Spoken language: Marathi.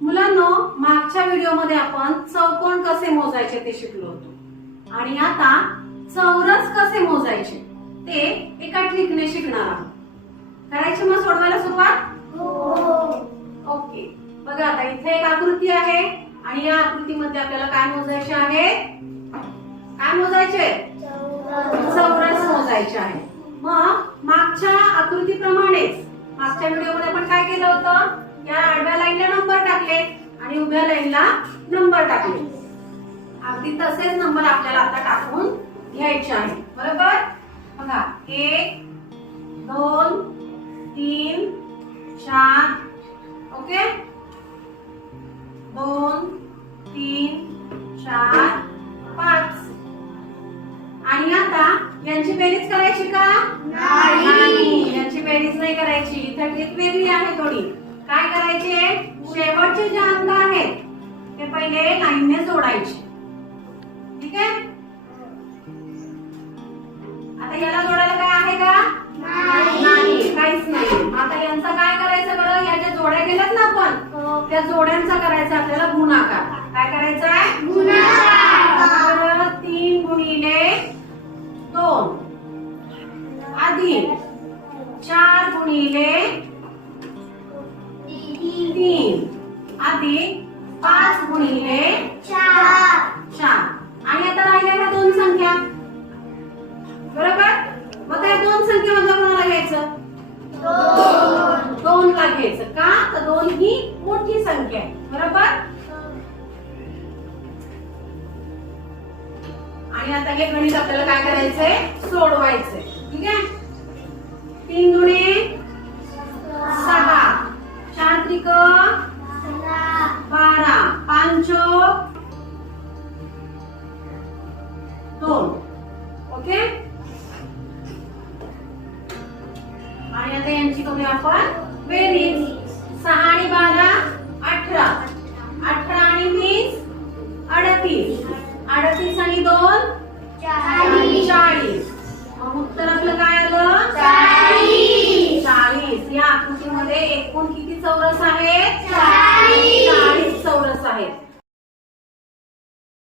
मुलांनो, मागच्या व्हिडिओमध्ये आपण चौकोन कसे मोजायचे ते शिकलो होतो आणि आता चौरस कसे मोजायचे ते एका ट्रिकने शिकणार आहोत. करायची मग सोडवायला सुरुवात? ओके. बघा आता इथे एक आकृती आहे आणि या आकृतीमध्ये आपल्याला काय मोजायचे आहे? काय मोजायचे? चौरस मोजायचे आहे. मग मागच्या आकृतीप्रमाणेच मागच्या व्हिडिओमध्ये आपण काय केलं होतं? या आडव्या लाईनला नंबर टाकले आणि उभ्या लाईनला नंबर टाकले. अगदी तसेच नंबर आपल्याला आता टाकून घ्यायचे आहे. बरोबर? बघा 1 2 3 4 ओके 2 3 4 5 आणि आता यांची बेरीज करायची का? नाही, यांची बेरीज नाही करायची. इथे ट्रिक वेगळी आहे थोडी. काय करायचे? शेवटचे जे अंक आहेत ते पहिले लाईनने जोडायचे. ठीक आहे? आता याला जोडायला काय आहे का? नाही, काहीच नाही. आता यांचा काय करायचं बरं? या ज्या जोड्या केल्यात ना आपण त्या जोड्यांचा करायचा आपल्याला गुणाकार. काय करायचा आहे? गुणाकार. 3 गुणिले 2 अधिक 4 गुणिले 3 अधिक 5 गुणिले 4 आणि आता राहिल्या ह्या दोन संख्या. बरोबर? मग त्या दोन संख्येमधलं कोणाला घ्यायचं? 2 ला घ्यायचं. का? तर 2 ही मोठी संख्या आहे. बरोबर? आणि आता हे गणित आपल्याला काय करायचंय? सोडवायचंय. ठीक आहे? 3 दुणे 6 4 त्रिक 12 5 2 ओके. आणि आता यांची करूया आपण बेरीज. 6 आणि 12 18 18 आणि 20 38 38 आणि 2 40. मग उत्तर आपलं काय आलं? 40. या आकृतीमध्ये एकूण किती चौरस आहेत?